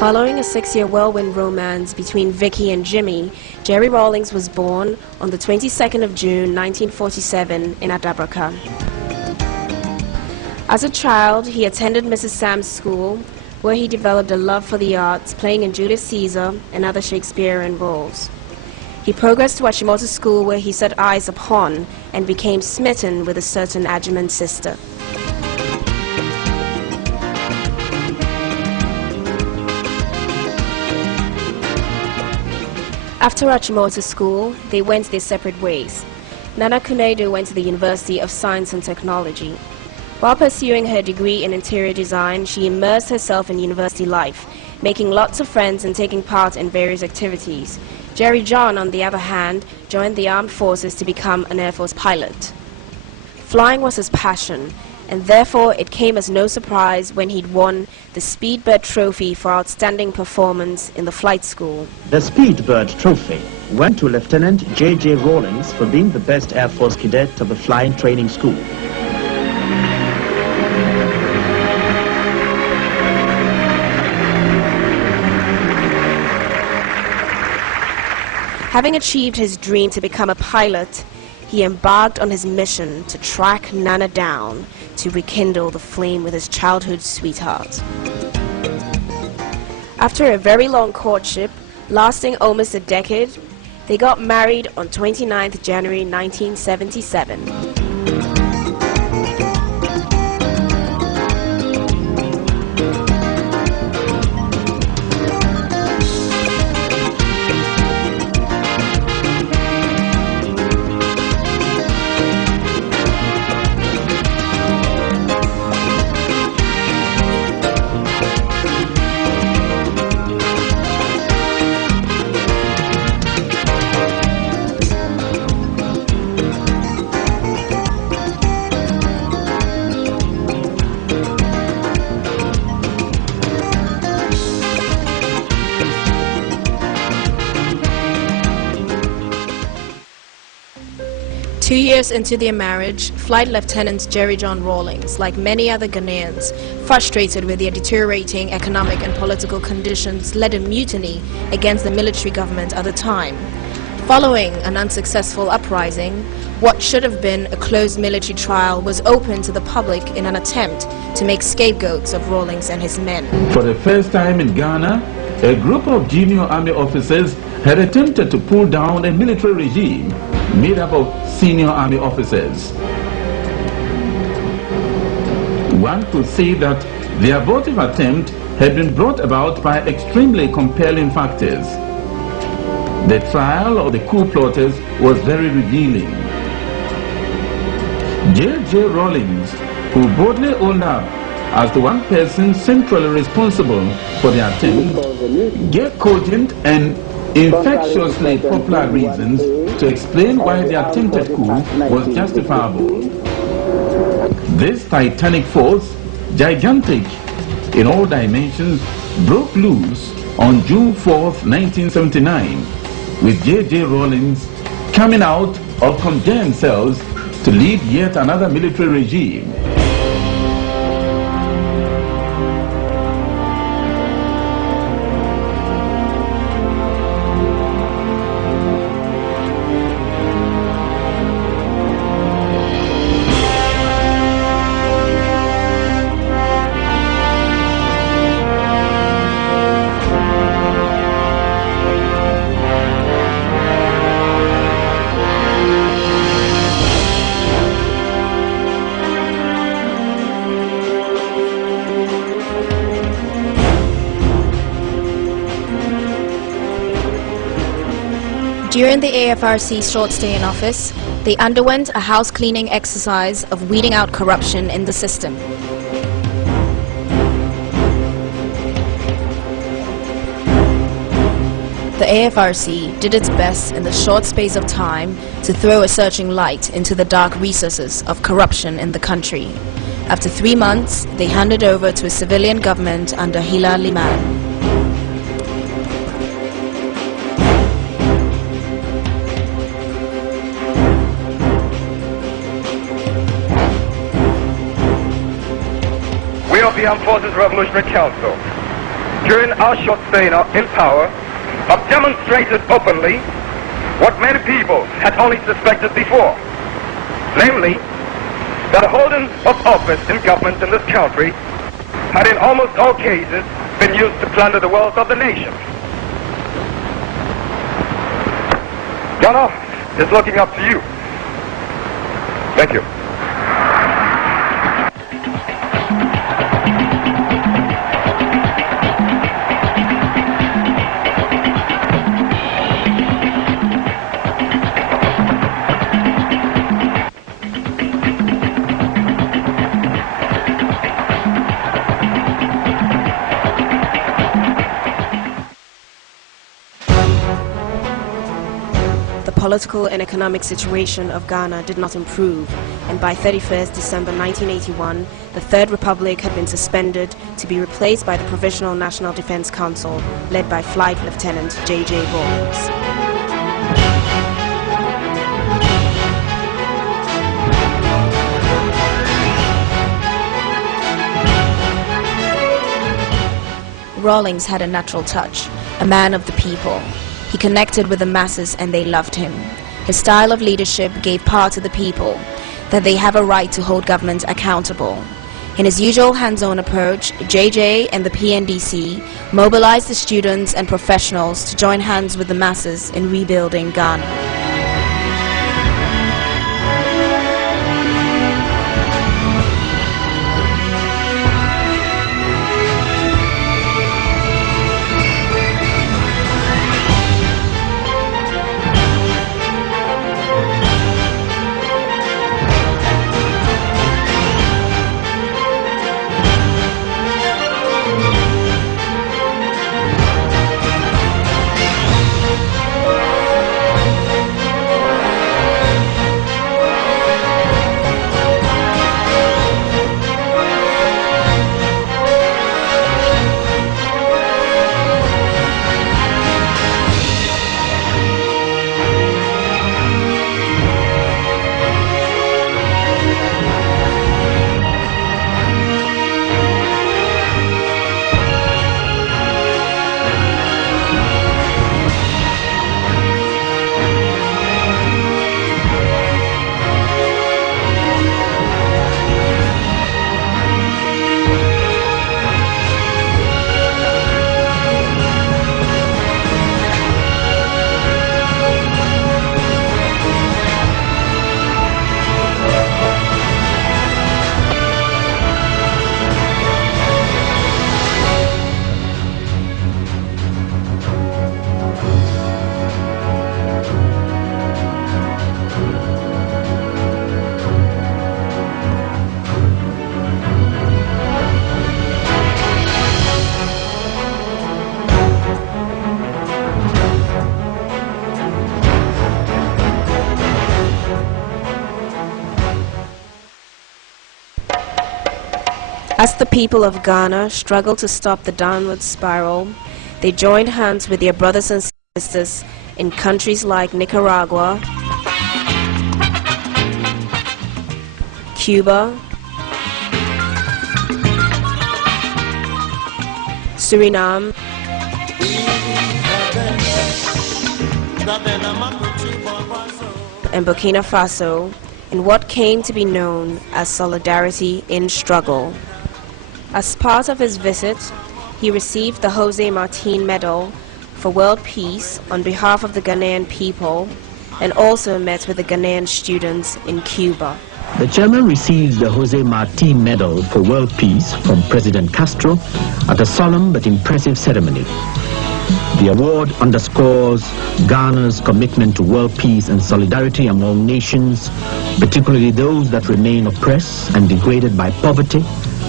Following a 6-year whirlwind romance between Vicky and Jimmy, Jerry Rawlings was born on the 22nd of June 1947 in Adabraka. As a child, he attended Mrs. Sam's school, where he developed a love for the arts, playing in Julius Caesar and other Shakespearean roles. He progressed to Achimota School, where he set eyes upon and became smitten with a certain Agyeman sister. After Achimota School, they went their separate ways. Nana Kunedu went to the University of Science and Technology. While pursuing her degree in interior design, she immersed herself in university life, making lots of friends and taking part in various activities. Jerry John, on the other hand, joined the armed forces to become an Air Force pilot. Flying was his passion, and therefore it came as no surprise when he'd won the Speedbird Trophy for outstanding performance in the flight school. The Speedbird Trophy went to Lieutenant J.J. Rawlings for being the best Air Force cadet of the flying training school. Having achieved his dream to become a pilot, he embarked on his mission to track Nana down to rekindle the flame with his childhood sweetheart. After a very long courtship, lasting almost a decade, they got married on 29th January 1977. Two years into their marriage, Flight Lieutenant Jerry John Rawlings, like many other Ghanaians, frustrated with their deteriorating economic and political conditions, led a mutiny against the military government at the time. Following an unsuccessful uprising, what should have been a closed military trial was opened to the public in an attempt to make scapegoats of Rawlings and his men. For the first time in Ghana, a group of junior army officers had attempted to pull down a military regime made up of senior army officers. One could say that the abortive attempt had been brought about by extremely compelling factors. The trial of the coup plotters was very revealing. J.J. Rawlings, who boldly owned up as the one person centrally responsible for the attempt, gave cogent and infectiously popular reasons to explain why the attempted coup was justifiable. This titanic force, gigantic in all dimensions, broke loose on June 4th, 1979, with J.J. Rawlings coming out of condemned cells to lead yet another military regime. During the AFRC's short stay in office, they underwent a house cleaning exercise of weeding out corruption in the system. The AFRC did its best in the short space of time to throw a searching light into the dark recesses of corruption in the country. After 3 months, they handed over to a civilian government under Hila Liman. We of the Armed Forces Revolutionary Council during our short stay in power, have demonstrated openly what many people had only suspected before, namely, that the holding of office in government in this country had in almost all cases been used to plunder the wealth of the nation. Ghana is looking up to you. Thank you. The political and economic situation of Ghana did not improve, and by 31st December 1981, the Third Republic had been suspended to be replaced by the Provisional National Defense Council, led by Flight Lieutenant J.J. Rawlings. Rawlings had a natural touch, a man of the people. He connected with the masses and they loved him. His style of leadership gave power to the people, that they have a right to hold government accountable. In his usual hands-on approach, JJ and the PNDC mobilized the students and professionals to join hands with the masses in rebuilding Ghana. As the people of Ghana struggled to stop the downward spiral, they joined hands with their brothers and sisters in countries like Nicaragua, Cuba, Suriname, and Burkina Faso in what came to be known as Solidarity in Struggle. As part of his visit, he received the José Martín Medal for World Peace on behalf of the Ghanaian people and also met with the Ghanaian students in Cuba. The chairman received the José Martí Medal for World Peace from President Castro at a solemn but impressive ceremony. The award underscores Ghana's commitment to world peace and solidarity among nations, particularly those that remain oppressed and degraded by poverty,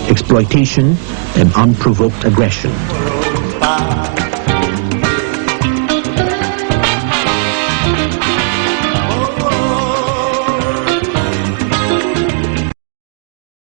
exploitation, and unprovoked aggression.